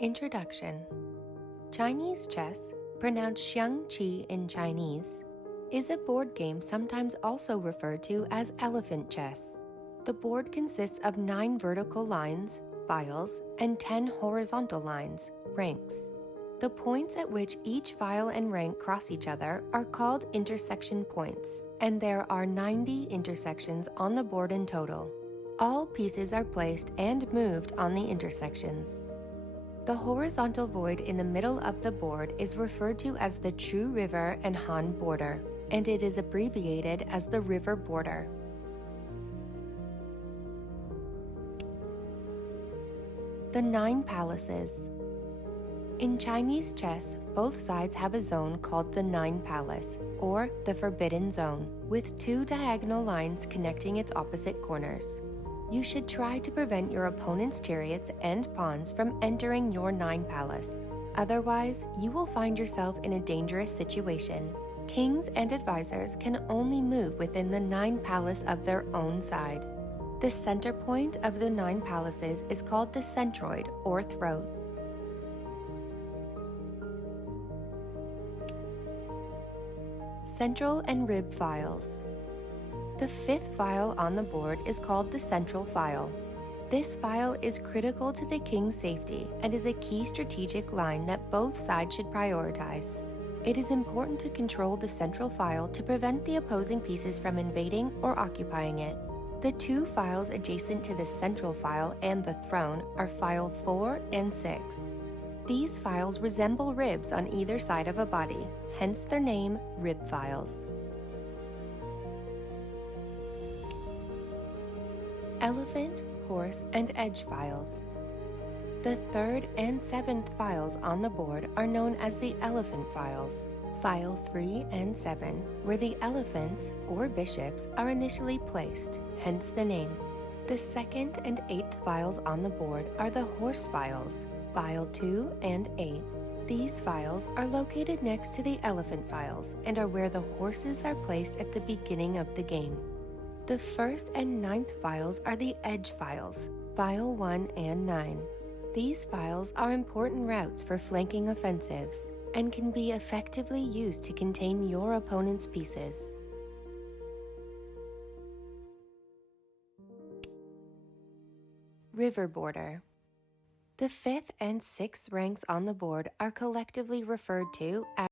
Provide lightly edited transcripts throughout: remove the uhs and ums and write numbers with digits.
Introduction. Chinese chess, pronounced Xiangqi in Chinese, is a board game sometimes also referred to as elephant chess. The board consists of 9 vertical lines, files, and 10 horizontal lines, ranks. The points at which each file and rank cross each other are called intersection points, and there are 90 intersections on the board in total. All pieces are placed and moved on the intersections. The horizontal void in the middle of the board is referred to as the True River and Han border, and it is abbreviated as the river border. The 9 palaces. In Chinese chess, both sides have a zone called the 9 palace, or the Forbidden Zone, with 2 diagonal lines connecting its opposite corners. You should try to prevent your opponent's chariots and pawns from entering your 9 palace. Otherwise, you will find yourself in a dangerous situation. Kings and advisors can only move within the 9 palace of their own side. The center point of the 9 palaces is called the centroid or throat. Central and rib files. The 5th file on the board is called the central file. This file is critical to the king's safety and is a key strategic line that both sides should prioritize. It is important to control the central file to prevent the opposing pieces from invading or occupying it. The 2 files adjacent to the central file and the throne are file 4 and 6. These files resemble ribs on either side of a body, hence their name, rib files. Elephant, horse, and edge files. The 3rd and 7th files on the board are known as the elephant files. File 3 and 7, where the elephants, or bishops, are initially placed, hence the name. The 2nd and 8th files on the board are the horse files, File 2 and 8. These files are located next to the elephant files and are where the horses are placed at the beginning of the game. The 1st and 9th files are the edge files, File 1 and 9. These files are important routes for flanking offensives and can be effectively used to contain your opponent's pieces. River border. The 5th and 6th ranks on the board are collectively referred to as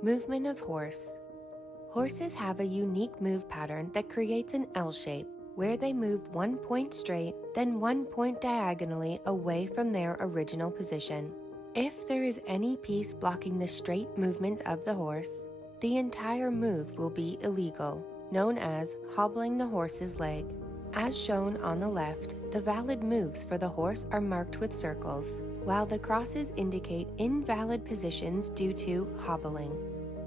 Movement of horse. Horses have a unique move pattern that creates an L shape, where they move 1 point straight, then 1 point diagonally away from their original position. If there is any piece blocking the straight movement of the horse, the entire move will be illegal, known as hobbling the horse's leg. As shown on the left, the valid moves for the horse are marked with circles, while the crosses indicate invalid positions due to hobbling.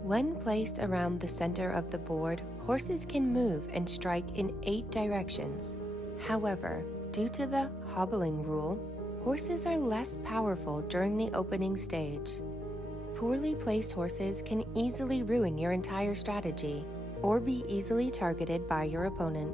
When placed around the center of the board, horses can move and strike in 8 directions. However, due to the hobbling rule, horses are less powerful during the opening stage. Poorly placed horses can easily ruin your entire strategy or be easily targeted by your opponent.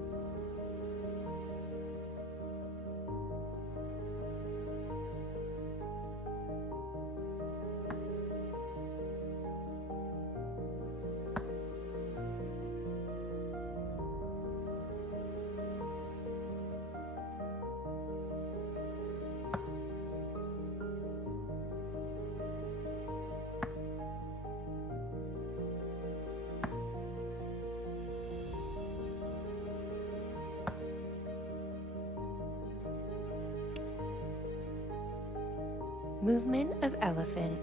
Movement of elephant.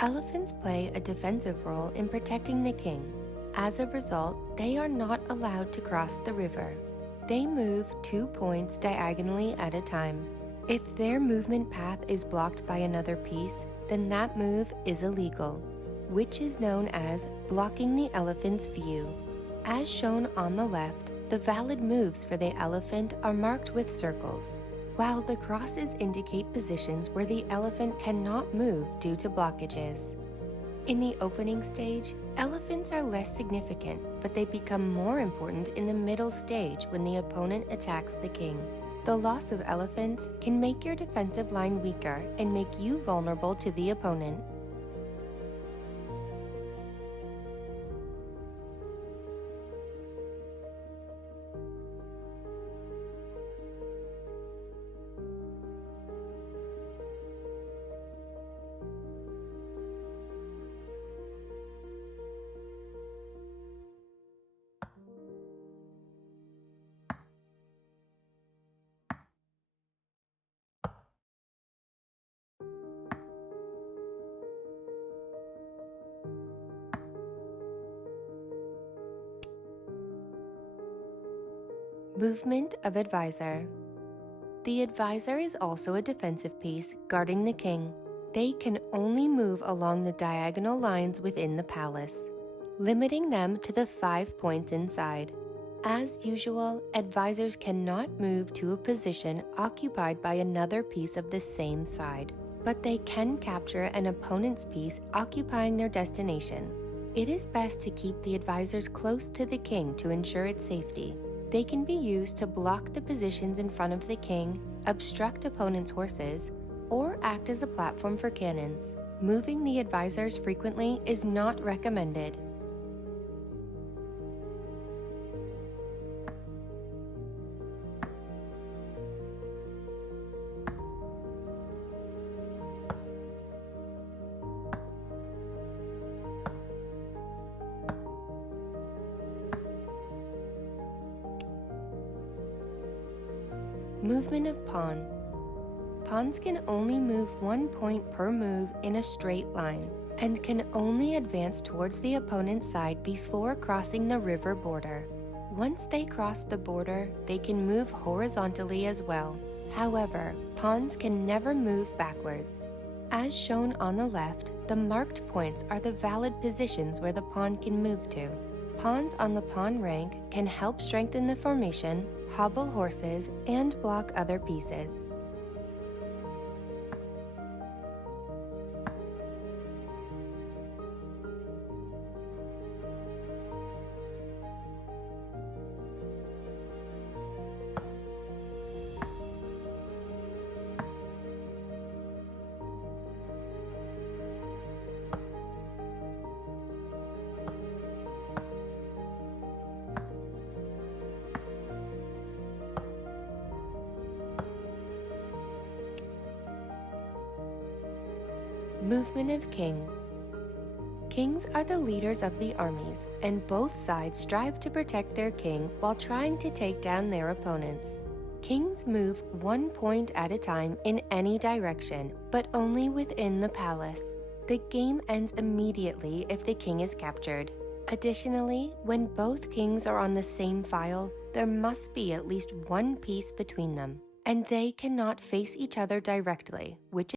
Elephants play a defensive role in protecting the king. As a result, they are not allowed to cross the river. They move 2 points diagonally at a time. If their movement path is blocked by another piece, then that move is illegal, which is known as blocking the elephant's view. As shown on the left, the valid moves for the elephant are marked with circles, while the crosses indicate positions where the elephant cannot move due to blockages. In the opening stage, elephants are less significant, but they become more important in the middle stage when the opponent attacks the king. The loss of elephants can make your defensive line weaker and make you vulnerable to the opponent. Movement of advisor. The advisor is also a defensive piece guarding the king. They can only move along the diagonal lines within the palace, limiting them to the 5 points inside. As usual, advisors cannot move to a position occupied by another piece of the same side, but they can capture an opponent's piece occupying their destination. It is best to keep the advisors close to the king to ensure its safety. They can be used to block the positions in front of the king, obstruct opponents' horses, or act as a platform for cannons. Moving the advisors frequently is not recommended. Movement of pawn. Pawns can only move 1 point per move in a straight line and can only advance towards the opponent's side before crossing the river border. Once they cross the border, they can move horizontally as well. However, pawns can never move backwards. As shown on the left, the marked points are the valid positions where the pawn can move to. Pawns on the pawn rank can help strengthen the formation, hobble horses, and block other pieces. Movement of king. Kings are the leaders of the armies, and both sides strive to protect their king while trying to take down their opponents. Kings move 1 point at a time in any direction, but only within the palace. The game ends immediately if the king is captured. Additionally, when both kings are on the same file, there must be at least one piece between them, and they cannot face each other directly, which is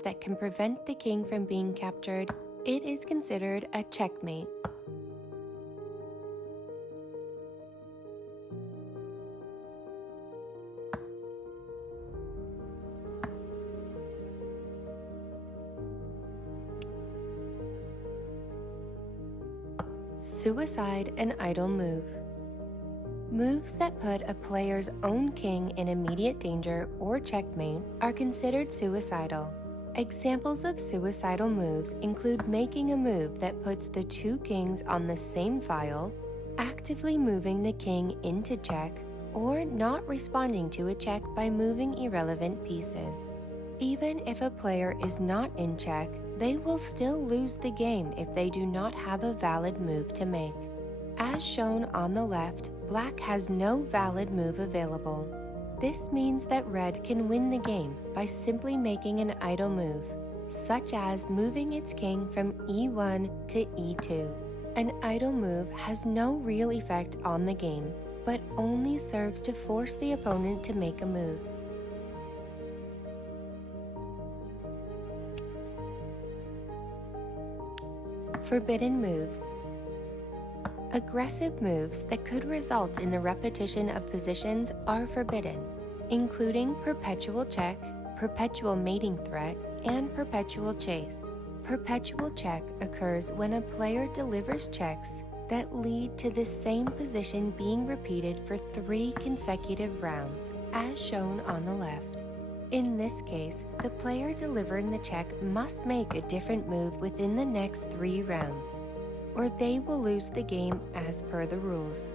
move that can prevent the king from being captured, it is considered a checkmate. Suicide and idle move. Moves that put a player's own king in immediate danger or checkmate are considered suicidal. Examples of suicidal moves include making a move that puts the two kings on the same file, actively moving the king into check, or not responding to a check by moving irrelevant pieces. Even if a player is not in check, they will still lose the game if they do not have a valid move to make. As shown on the left, Black has no valid move available. This means that Red can win the game by simply making an idle move, such as moving its king from e1 to e2. An idle move has no real effect on the game, but only serves to force the opponent to make a move. Forbidden moves. Aggressive moves that could result in the repetition of positions are forbidden, including perpetual check, perpetual mating threat, and perpetual chase. Perpetual check occurs when a player delivers checks that lead to the same position being repeated for 3 consecutive rounds, as shown on the left. In this case, the player delivering the check must make a different move within the next 3 rounds, or they will lose the game as per the rules.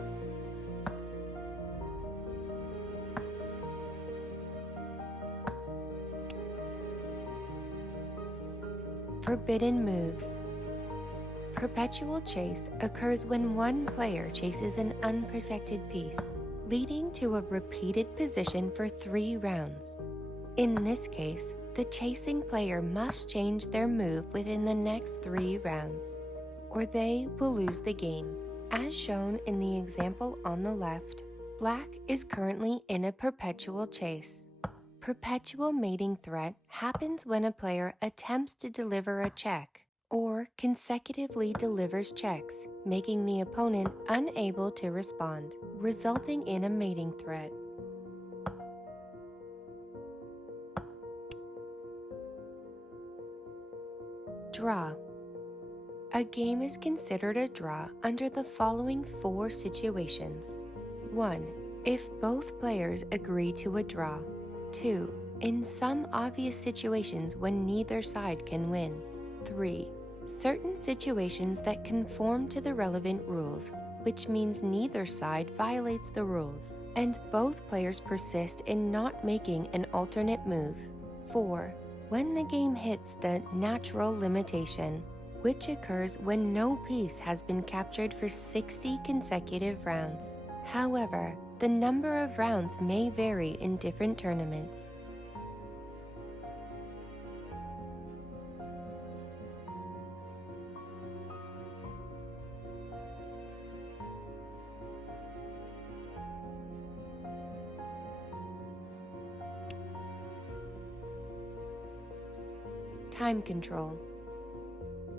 Forbidden moves. Perpetual chase occurs when one player chases an unprotected piece, leading to a repeated position for 3 rounds. In this case, the chasing player must change their move within the next 3 rounds, or they will lose the game. As shown in the example on the left, Black is currently in a perpetual chase. Perpetual mating threat happens when a player attempts to deliver a check or consecutively delivers checks, making the opponent unable to respond, resulting in a mating threat. Draw. A game is considered a draw under the following 4 situations. 1. If both players agree to a draw. 2. In some obvious situations when neither side can win. 3. Certain situations that conform to the relevant rules, which means neither side violates the rules, and both players persist in not making an alternate move. 4. When the game hits the natural limitation, which occurs when no piece has been captured for 60 consecutive rounds. However, the number of rounds may vary in different tournaments. Time control.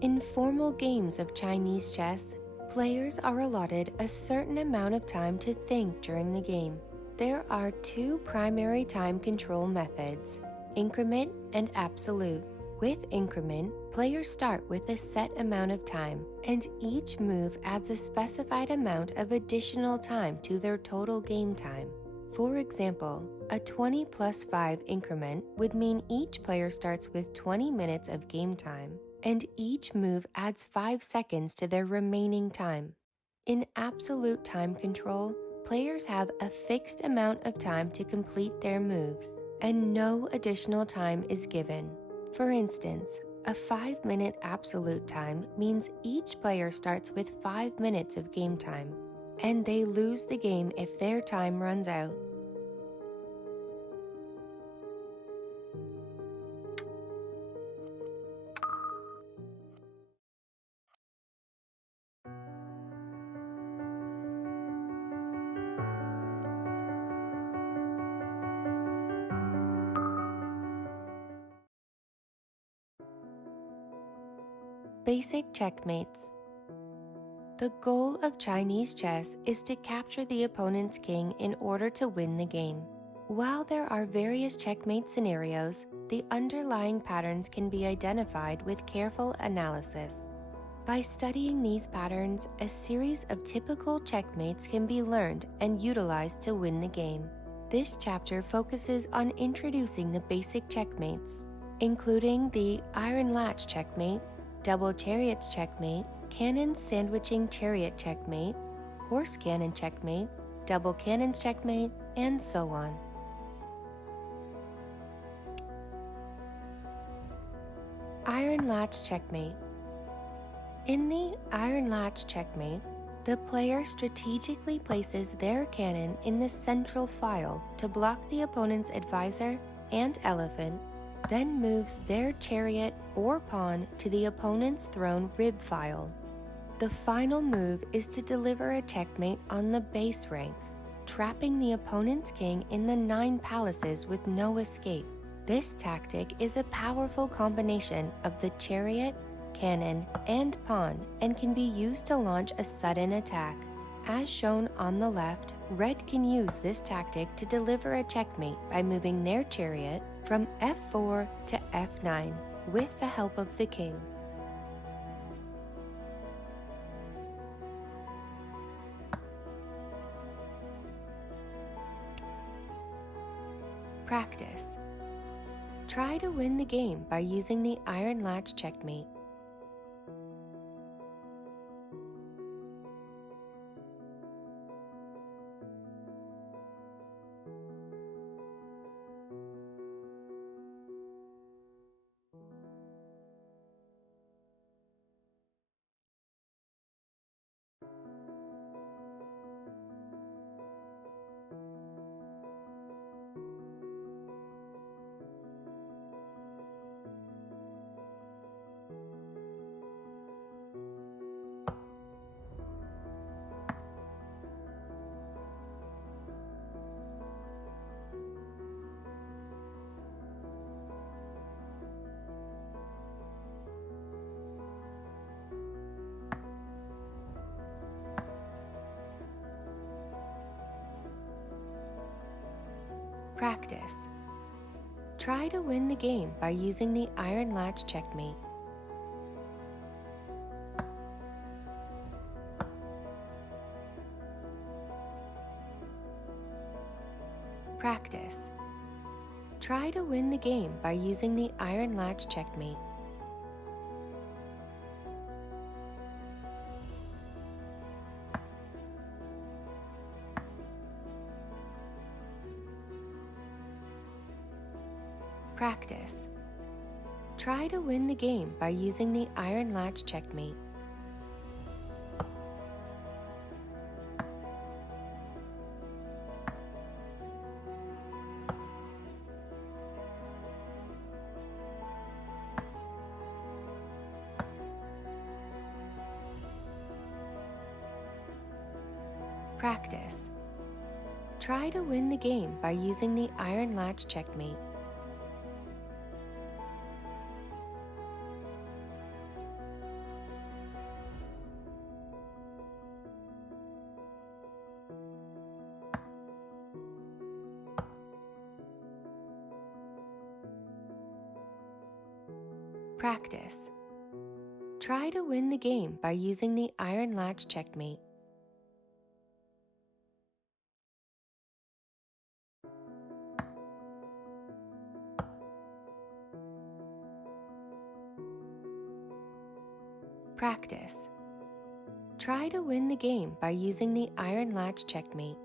In formal games of Chinese chess, players are allotted a certain amount of time to think during the game. There are 2 primary time control methods, increment and absolute. With increment, players start with a set amount of time, and each move adds a specified amount of additional time to their total game time. For example, a 20 plus 5 increment would mean each player starts with 20 minutes of game time, and each move adds 5 seconds to their remaining time. In absolute time control, players have a fixed amount of time to complete their moves, and no additional time is given. For instance, a 5-minute absolute time means each player starts with 5 minutes of game time, and they lose the game if their time runs out. Basic checkmates. The goal of Chinese chess is to capture the opponent's king in order to win the game. While there are various checkmate scenarios, the underlying patterns can be identified with careful analysis. By studying these patterns, a series of typical checkmates can be learned and utilized to win the game. This chapter focuses on introducing the basic checkmates, including the iron latch checkmate, double chariots checkmate, cannon sandwiching chariot checkmate, horse cannon checkmate, double cannons checkmate, and so on. Iron latch checkmate. In the iron latch checkmate, the player strategically places their cannon in the central file to block the opponent's advisor and elephant, then moves their chariot or pawn to the opponent's throne rib file. The final move is to deliver a checkmate on the base rank, trapping the opponent's king in the 9 palaces with no escape. This tactic is a powerful combination of the chariot, cannon, and pawn and can be used to launch a sudden attack. As shown on the left, Red can use this tactic to deliver a checkmate by moving their chariot from f4 to f9 with the help of the king. Practice. Try to win the game by using the iron latch checkmate. Practice. Try to win the game by using the iron latch checkmate. Practice. Try to win the game by using the iron latch checkmate. Practice. Try to win the game by using the iron latch checkmate. Practice. Try to win the game by using the iron latch checkmate. Practice. Try to win the game by using the iron latch checkmate. Practice. Try to win the game by using the iron latch checkmate.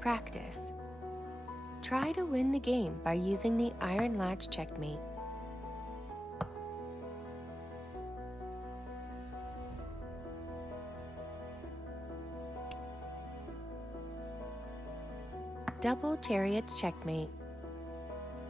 Practice. Try to win the game by using the iron latch checkmate. Double chariots checkmate.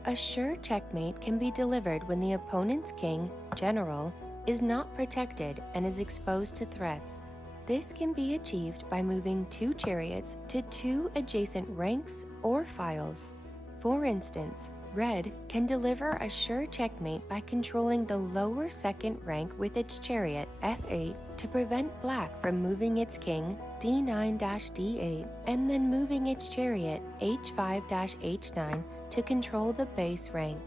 A sure checkmate can be delivered when the opponent's king, general, is not protected and is exposed to threats. This can be achieved by moving 2 chariots to 2 adjacent ranks or files. For instance, Red can deliver a sure checkmate by controlling the lower second rank with its chariot, f8, to prevent Black from moving its king, d9-d8, and then moving its chariot, h5-h9, to control the base rank.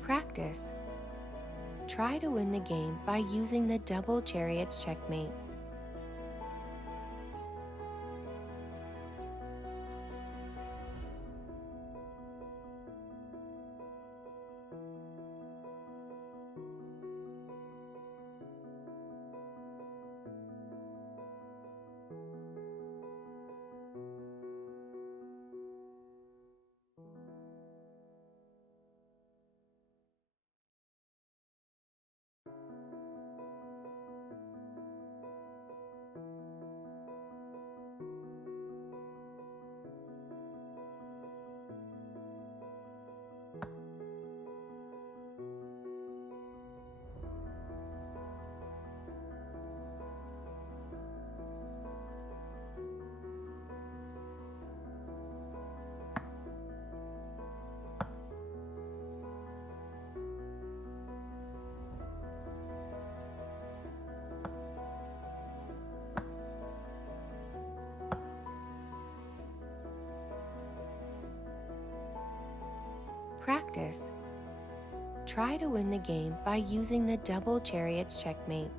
Practice. Try to win the game by using the double chariots checkmate. Practice. Try to win the game by using the double chariots checkmate.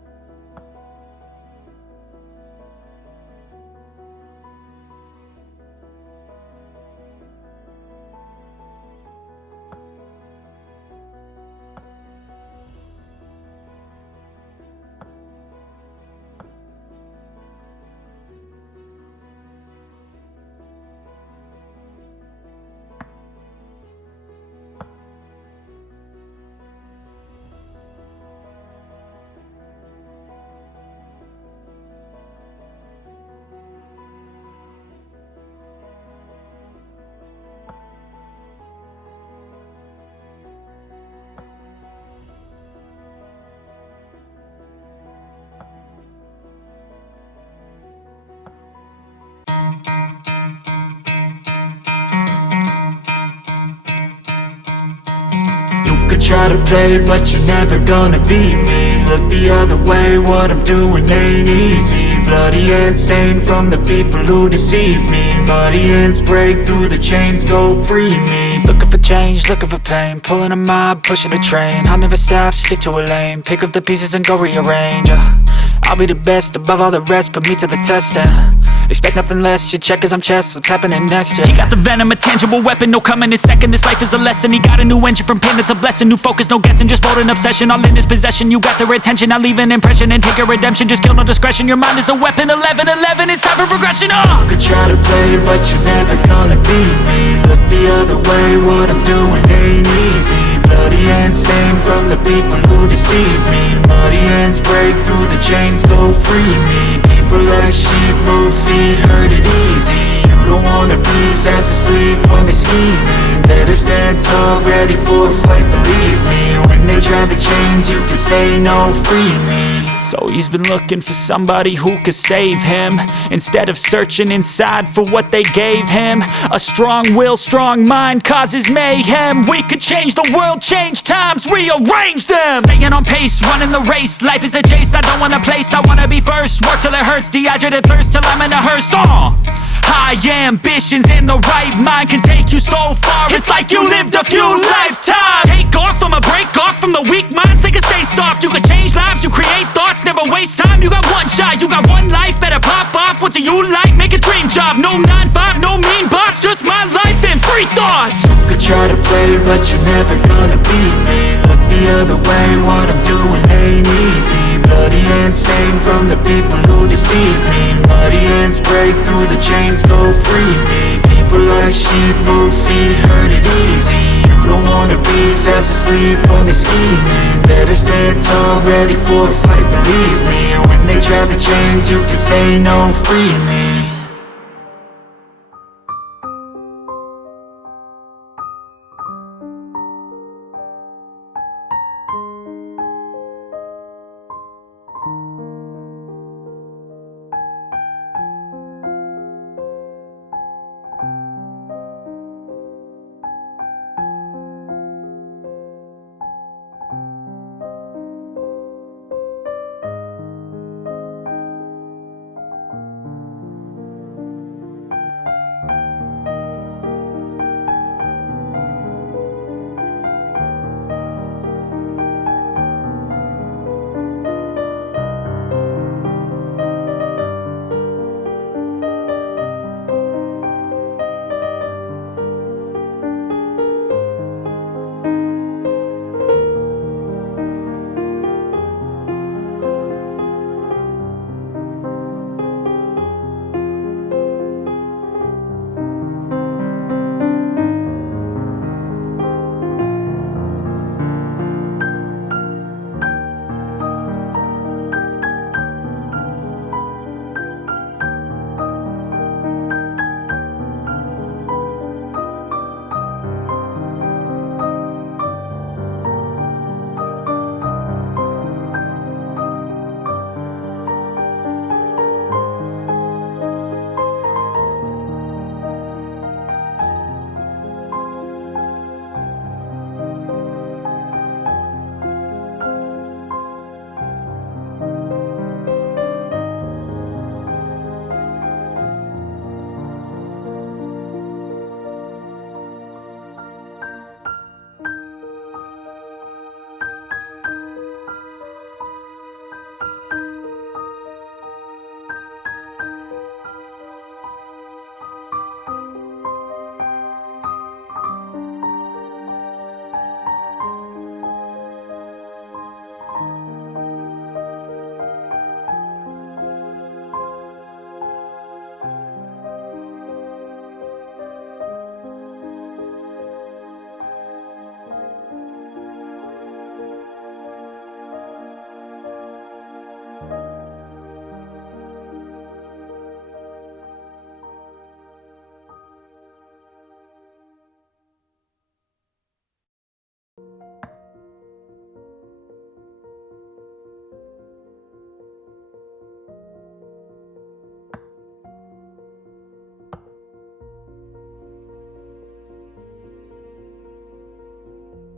You could try to play, but you're never gonna beat me. Look the other way, what I'm doing ain't easy. Bloody hands stained from the people who deceive me. Muddy hands break through the chains, go free me. Looking for change, looking for pain, pulling a mob, pushing a train. I'll never stop, stick to a lane, pick up the pieces and go rearrange. I'll be the best above all the rest, put me to the test and expect nothing less, your check as I'm chess, what's happening next, yeah. He got the venom, a tangible weapon, no coming in second. This life is a lesson, he got a new engine from pain, it's a blessing. New focus, no guessing, just bold and obsession. All in his possession, you got their attention. I'll leave an impression and take your redemption. Just kill, no discretion, your mind is a weapon. 11-11, it's time for progression, You could try to play, but you're never gonna beat me. Look the other way, what I'm doing ain't easy. Bloody hands stained from the people who deceive me. Muddy hands break through the chains, go free me. People like sheep move feet, hurt it easy. You don't wanna be fast asleep when they scheming. Better stand tall, ready for a fight, believe me. When they try the chains, you can say no, free me. So he's been looking for somebody who could save him, instead of searching inside for what they gave him. A strong will, strong mind causes mayhem. We could change the world, change times, rearrange them. Staying on pace, running the race. Life is a chase, I don't want a place, I wanna be first. Work till it hurts, dehydrated thirst till I'm in a hearse. High ambitions in the right mind can take you so far. It's like you lived a few lifetimes. Take off from a break off from the weak minds, they can stay soft. You can change lives, you create thoughts, never waste time. You got one shot, you got one life, better pop off. What do you like? Make a dream job. No 9-5, no mean boss, just my life and free thoughts. You could try to play, but you're never gonna beat me. Look the other way, what I'm doing ain't easy. Bloody hands stained from the people who deceive me. Muddy hands break through the chains, go free me. People like sheep move feet, hurt it easy. You don't wanna be fast asleep, only scheming. Better stand tall, ready for a fight, believe me. When they try to change, you can say no, free me.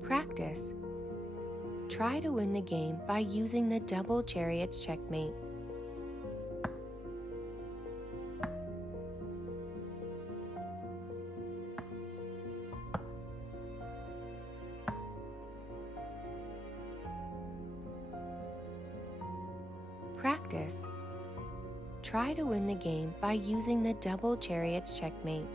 Practice. Try to win the game by using the double chariots checkmate. Practice. Try to win the game by using the double chariots checkmate.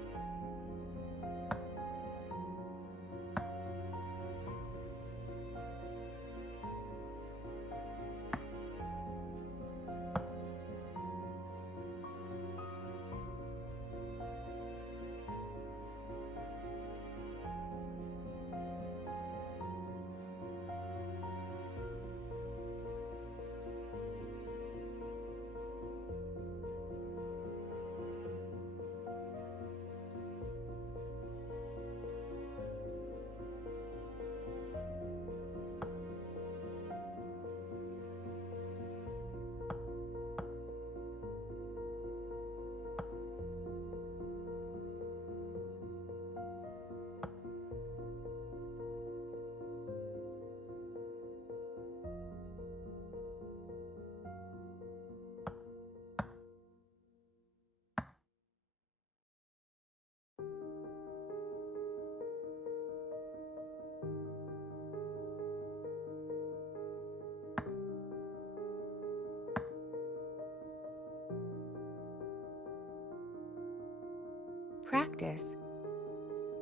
Practice.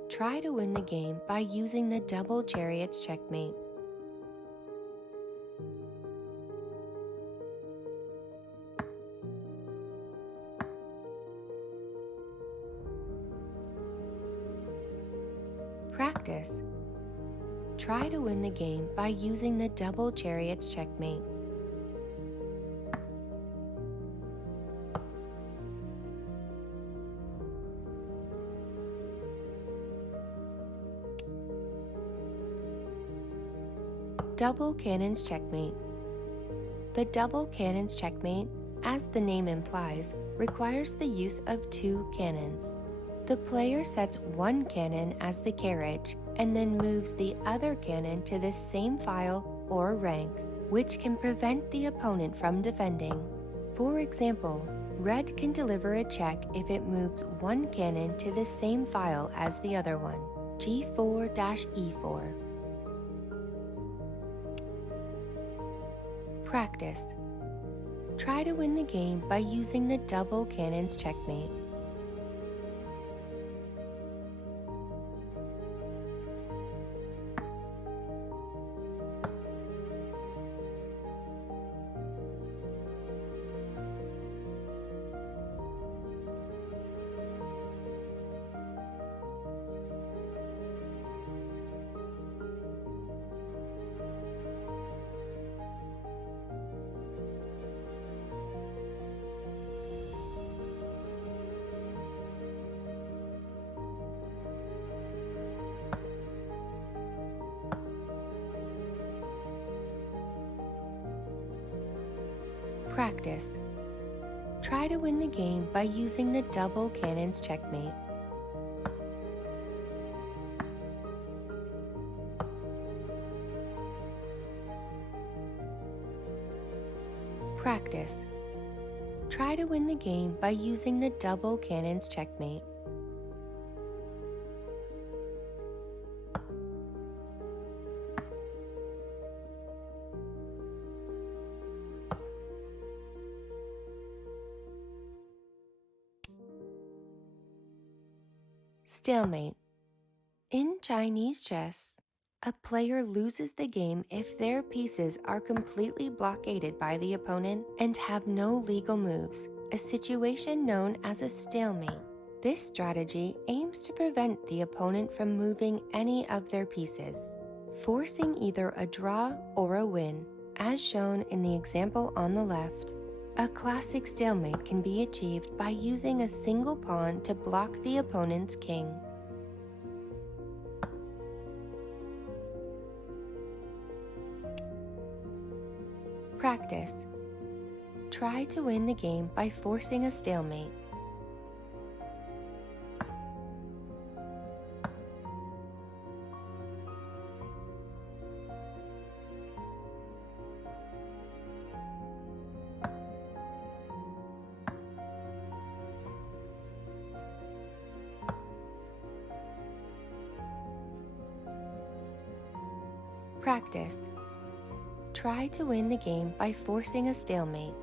Try to win the game by using the double chariots checkmate. Practice. Try to win the game by using the double chariots checkmate. Double cannons checkmate. The double cannons checkmate, as the name implies, requires the use of two cannons. The player sets one cannon as the carriage and then moves the other cannon to the same file or rank, which can prevent the opponent from defending. For example, red can deliver a check if it moves one cannon to the same file as the other one, G4-E4. Practice. Try to win the game by using the double cannons checkmate. Practice. Try to win the game by using the double cannons checkmate. Practice. Try to win the game by using the double cannons checkmate. Stalemate. In Chinese chess, a player loses the game if their pieces are completely blockaded by the opponent and have no legal moves, a situation known as a stalemate. This strategy aims to prevent the opponent from moving any of their pieces, forcing either a draw or a win, as shown in the example on the left. A classic stalemate can be achieved by using a single pawn to block the opponent's king. Practice. Try to win the game by forcing a stalemate. Practice. Try to win the game by forcing a stalemate.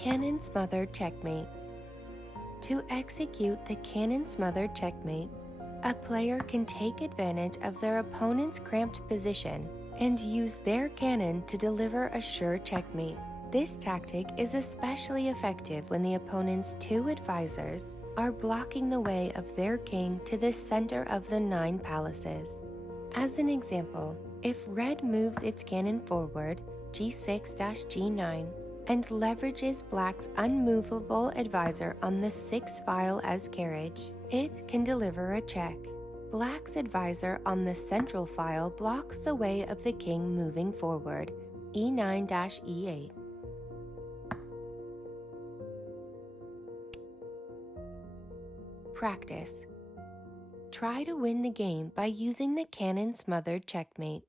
Cannon smothered checkmate. To execute the cannon-smothered checkmate, a player can take advantage of their opponent's cramped position and use their cannon to deliver a sure checkmate. This tactic is especially effective when the opponent's two advisors are blocking the way of their king to the center of the 9 palaces. As an example, if red moves its cannon forward, g6-g9, and leverages black's unmovable advisor on the 6th file as carriage, it can deliver a check. Black's advisor on the central file blocks the way of the king moving forward, e9-e8. Practice. Try to win the game by using the cannon-smothered checkmate.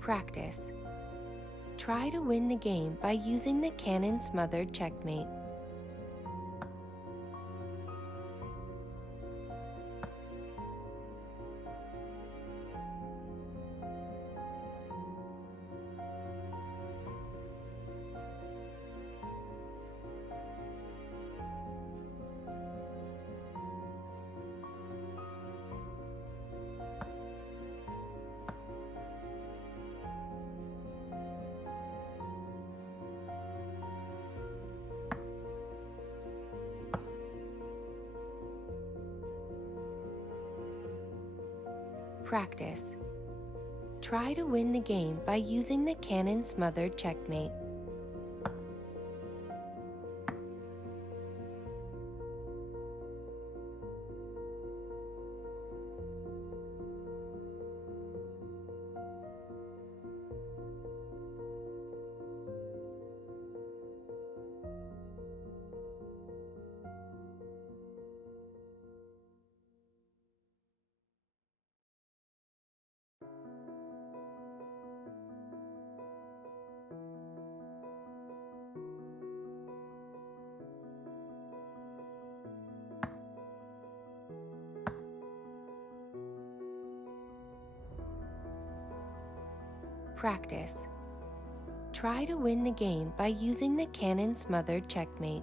Practice. Try to win the game by using the cannon-smothered checkmate. Practice. Try to win the game by using the cannon-smothered checkmate. Practice. Try to win the game by using the cannon-smothered checkmate.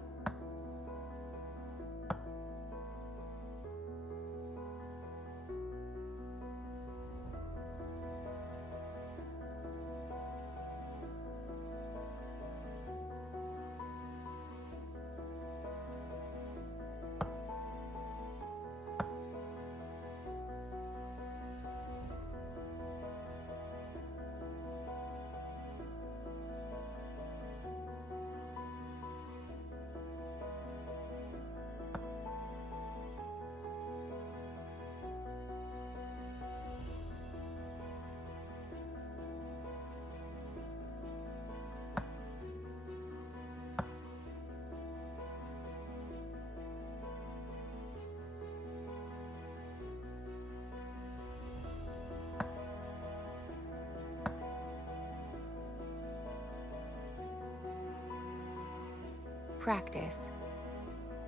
Practice.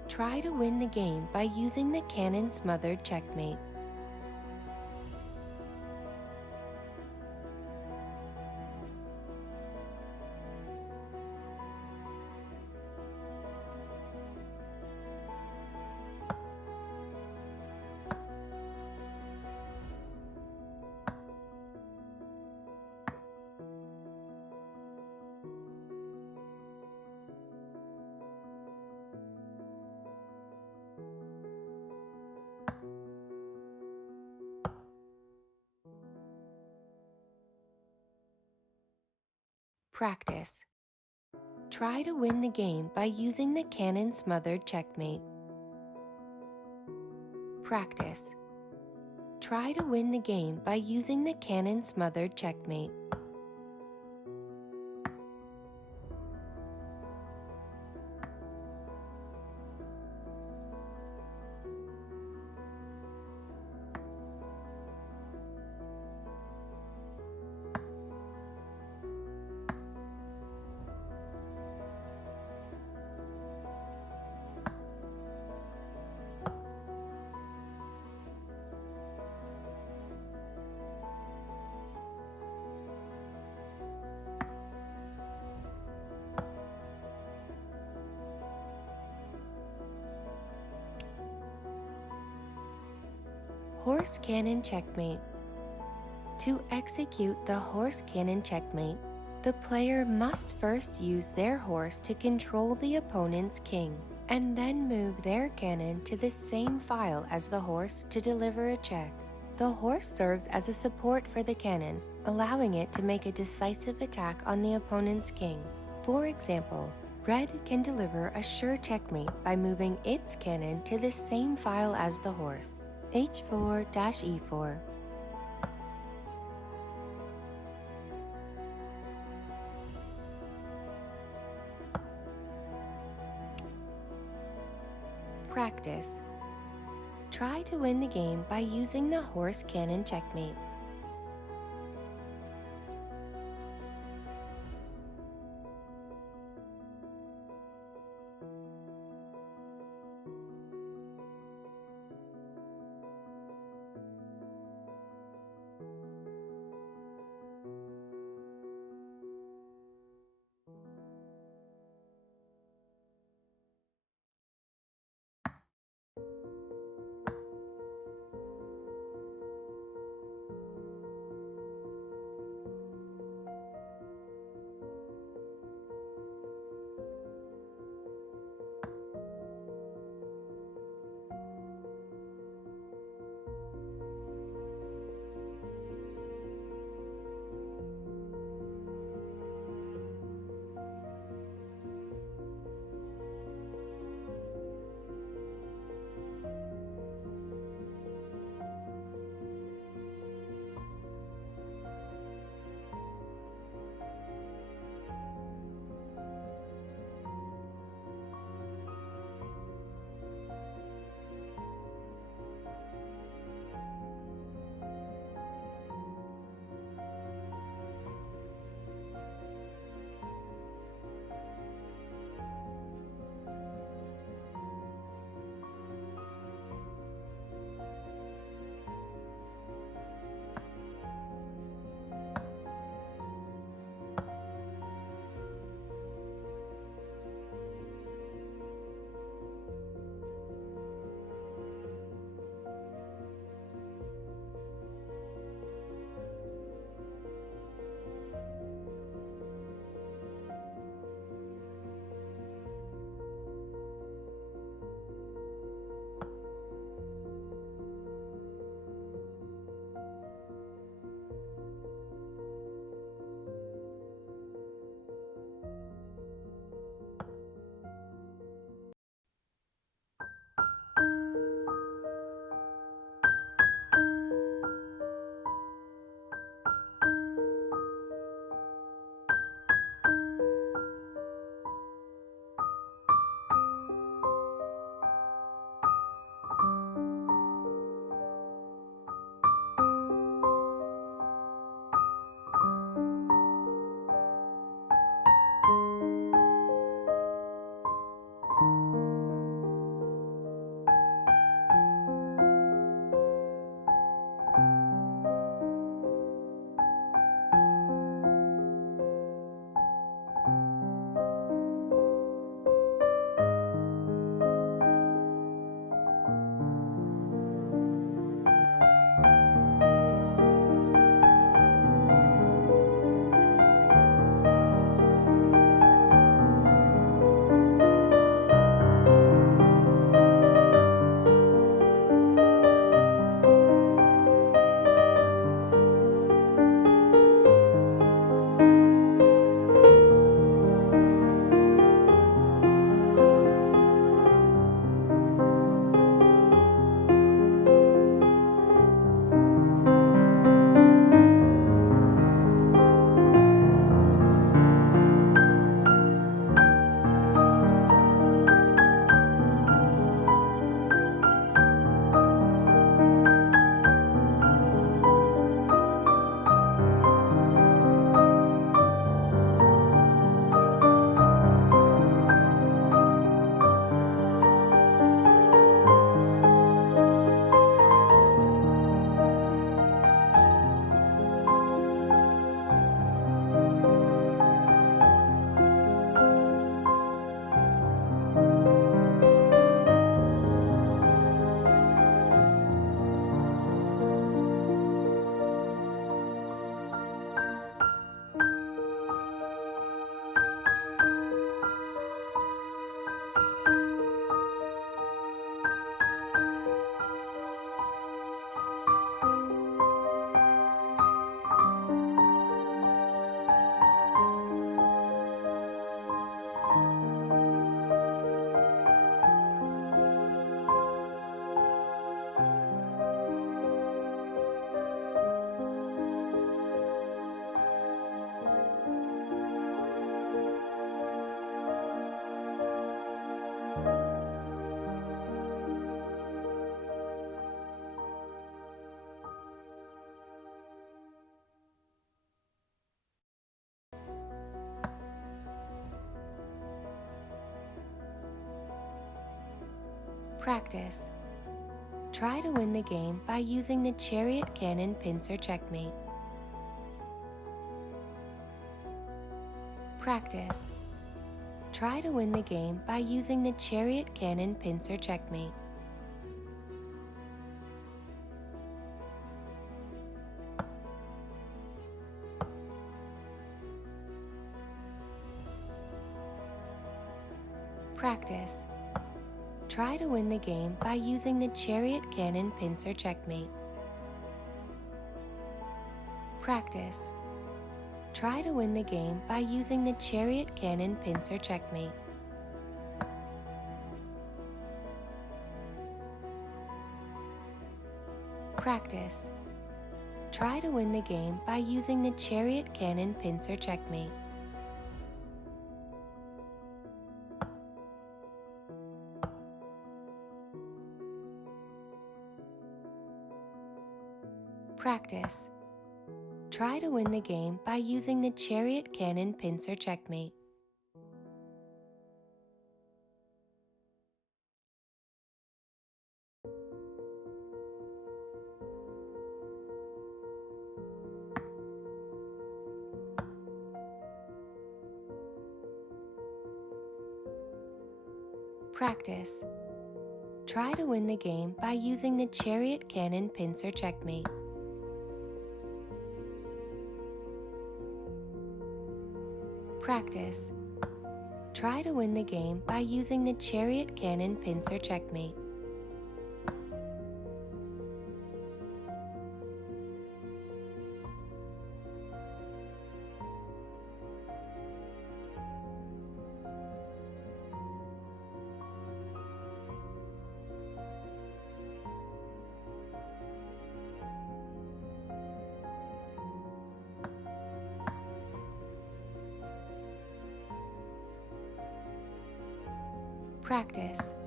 Try to win the game by using the cannon-smothered checkmate. Practice. Try to win the game by using the cannon-smothered checkmate. Practice. Try to win the game by using the cannon-smothered checkmate. Horse cannon checkmate. To execute the horse cannon checkmate, the player must first use their horse to control the opponent's king, and then move their cannon to the same file as the horse to deliver a check. The horse serves as a support for the cannon, allowing it to make a decisive attack on the opponent's king. For example, Red can deliver a sure checkmate by moving its cannon to the same file as the horse. h4-e4. Practice. Try to win the game by using the horse cannon checkmate. Practice. Try to win the game by using the chariot, cannon, pincer, checkmate. Practice. Try to win the game by using the chariot, cannon, pincer, checkmate. Practice. Try to win the game by using the chariot, cannon, pincer, checkmate. Practice. Try to win the game by using the chariot, cannon, pincer, checkmate. Practice. Try to win the game by using the chariot, cannon, pincer, checkmate. Practice. Try to win the game by using the chariot, cannon, pincer, checkmate. Practice. Try to win the game by using the chariot, cannon, pincer, checkmate. Practice.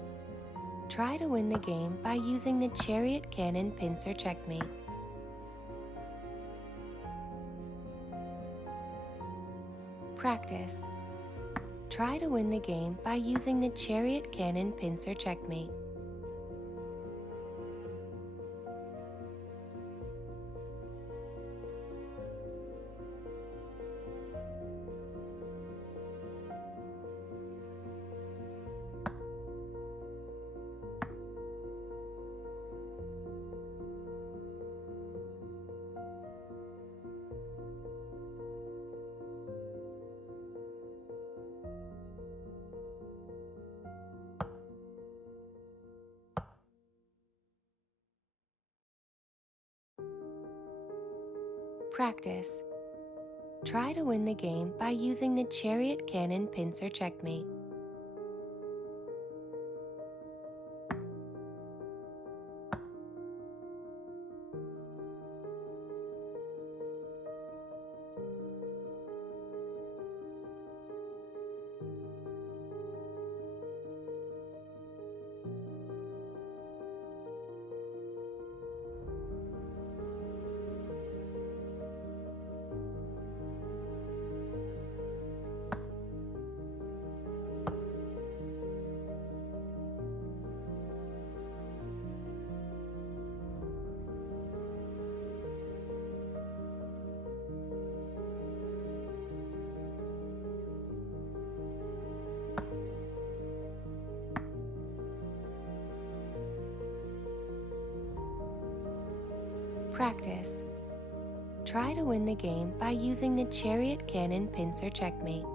Try to win the game by using the chariot, cannon, pincer, checkmate. Practice. Try to win the game by using the chariot, cannon, pincer, checkmate. Practice. Try to win the game by using the chariot, cannon, pincer, checkmate. Practice. Try to win the game by using the chariot, cannon, pincer, checkmate. Practice. Try to win the game by using the chariot, cannon, pincer, checkmate.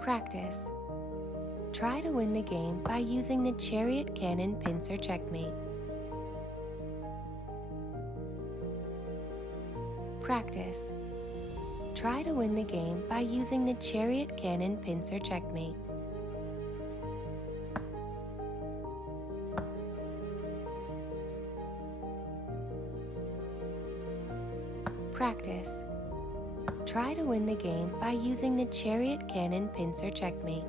Practice. Try to win the game by using the chariot, cannon, pincer, checkmate. Practice. Try to win the game by using the chariot, cannon, pincer, checkmate. Practice. Try to win the game by using the chariot, cannon, pincer, checkmate.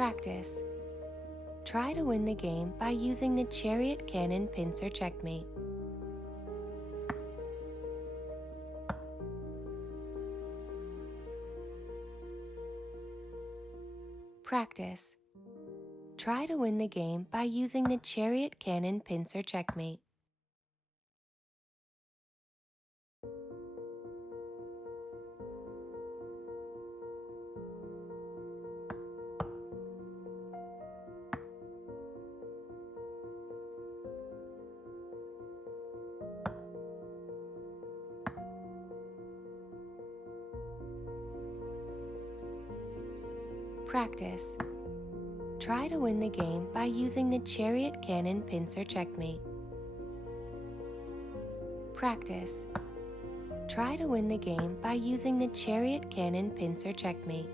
Practice. Try to win the game by using the chariot, cannon, pincer checkmate. Practice. Try to win the game by using the chariot, cannon, pincer checkmate. Practice. Try to win the game by using the chariot, cannon, pincer checkmate. Practice. Try to win the game by using the chariot, cannon, pincer checkmate.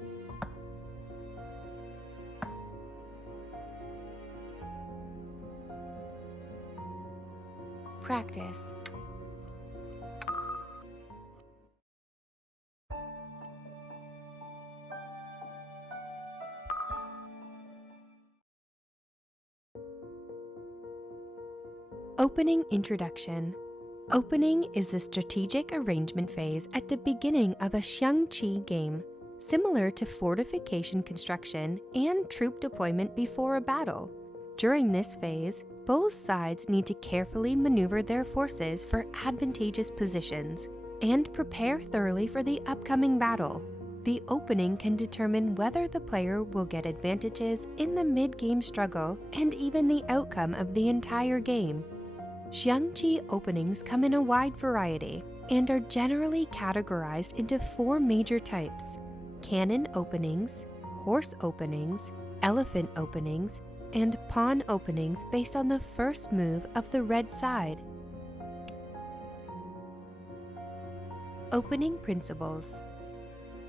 Practice. Opening introduction. Opening is the strategic arrangement phase at the beginning of a Xiangqi game, similar to fortification construction and troop deployment before a battle. During this phase, both sides need to carefully maneuver their forces for advantageous positions and prepare thoroughly for the upcoming battle. The opening can determine whether the player will get advantages in the mid-game struggle and even the outcome of the entire game. Xiangqi openings come in a wide variety and are generally categorized into 4 major types: cannon openings, horse openings, elephant openings, and pawn openings based on the first move of the red side. Opening principles.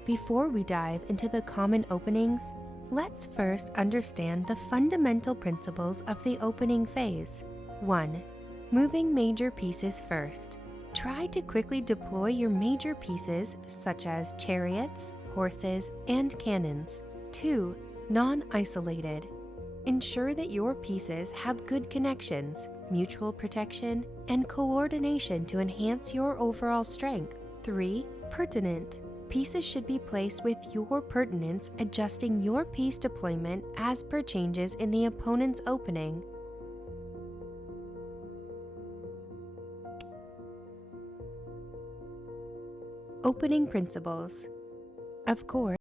Before we dive into the common openings, let's first understand the fundamental principles of the opening phase. 1. Moving major pieces first. Try to quickly deploy your major pieces such as chariots, horses, and cannons. 2. Non-isolated. Ensure that your pieces have good connections, mutual protection, and coordination to enhance your overall strength. 3. Pertinent. Pieces should be placed with your pertinence, adjusting your piece deployment as per changes in the opponent's opening. Opening principles. Of course,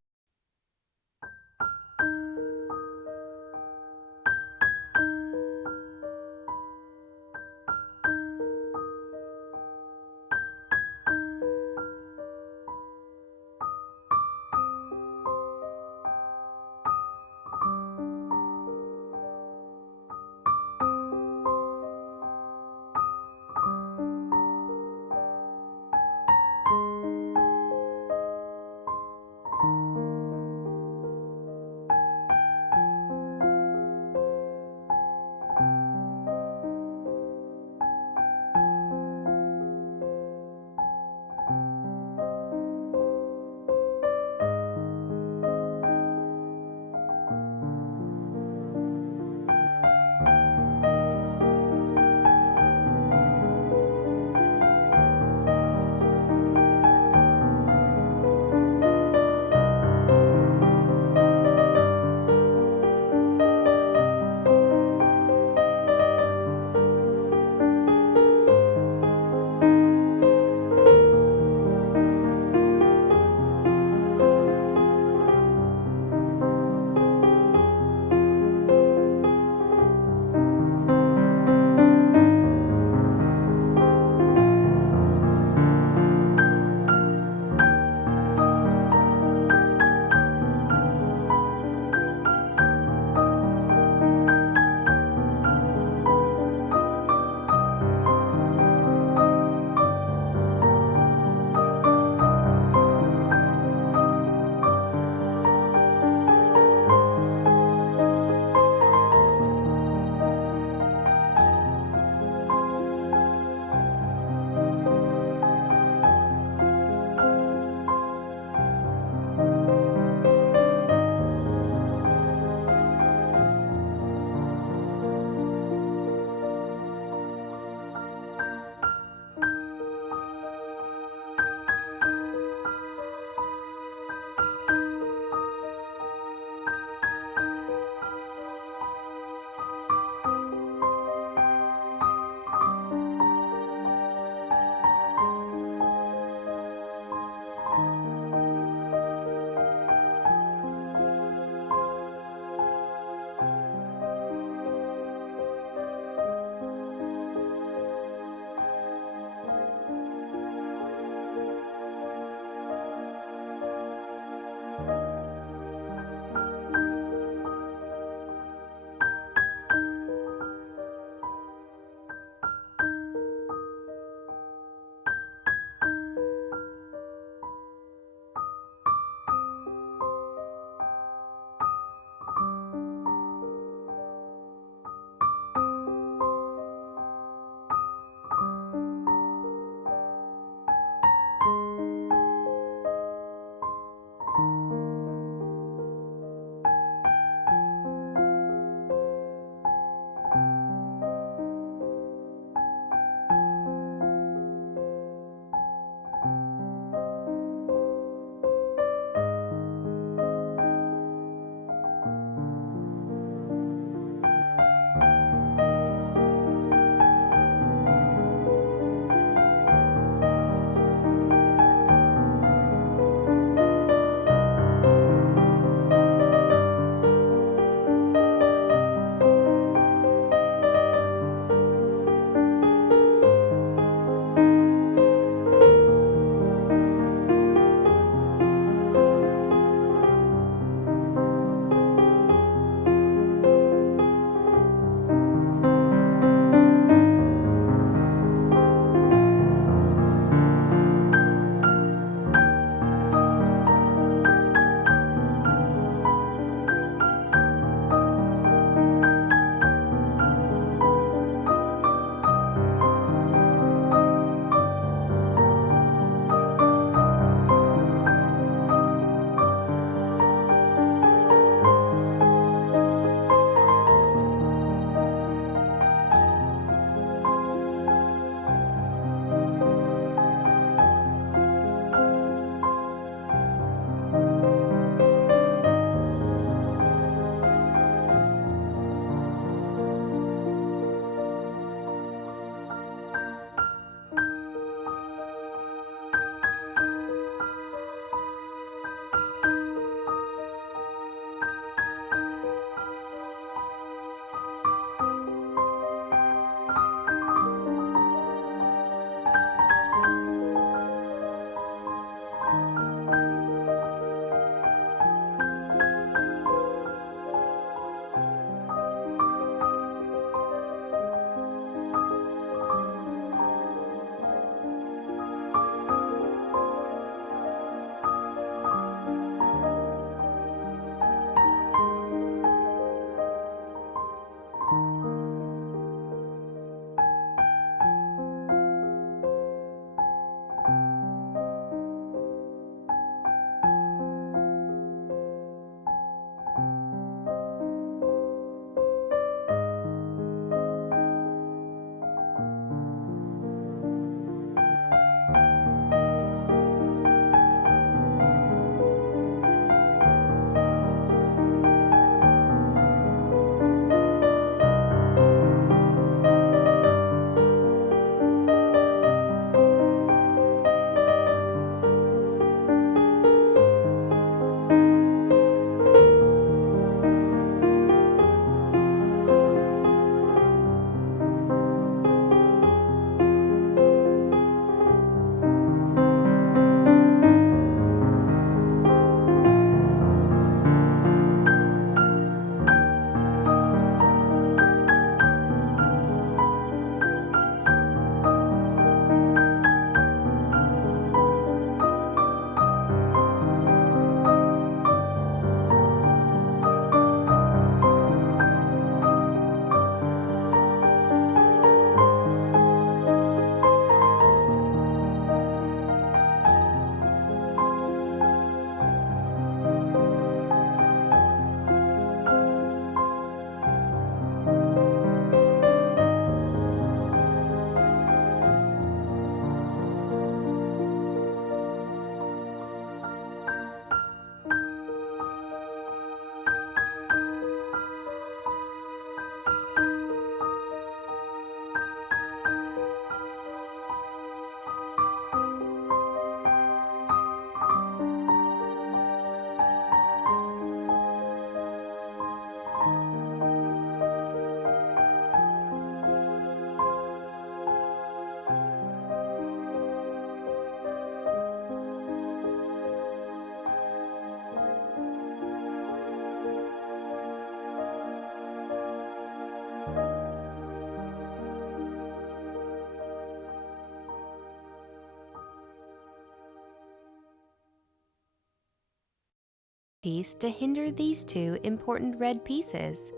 piece to hinder these two important red pieces.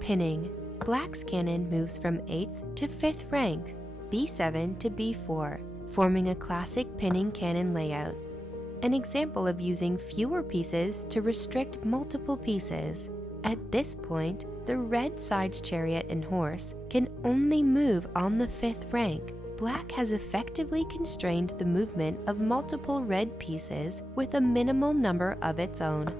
Pinning. Black's cannon moves from 8th to 5th rank, B7 to B4, forming a classic pinning cannon layout. An example of using fewer pieces to restrict multiple pieces. At this point, the red side's chariot and horse can only move on the 5th rank. Black has effectively constrained the movement of multiple red pieces with a minimal number of its own.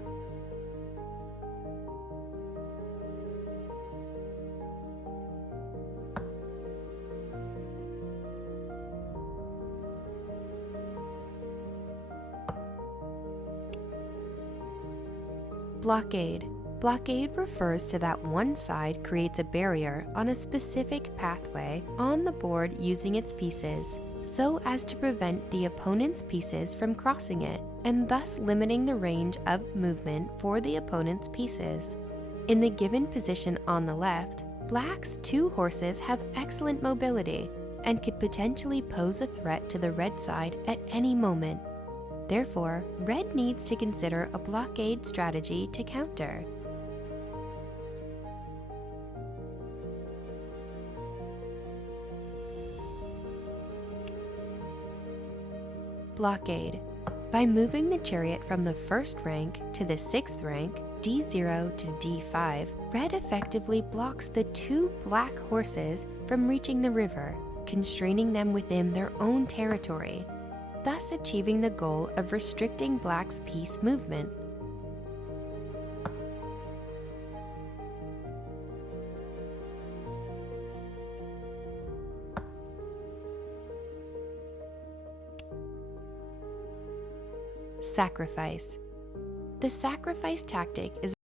Blockade. Blockade refers to that one side creates a barrier on a specific pathway on the board using its pieces, so as to prevent the opponent's pieces from crossing it, and thus limiting the range of movement for the opponent's pieces. In the given position on the left, Black's 2 horses have excellent mobility and could potentially pose a threat to the red side at any moment. Therefore, red needs to consider a blockade strategy to counter. Blockade. By moving the chariot from the 1st rank to the 6th rank, D0 to D5, red effectively blocks the 2 black horses from reaching the river, constraining them within their own territory, thus achieving the goal of restricting Black's piece movement. Sacrifice. The sacrifice tactic is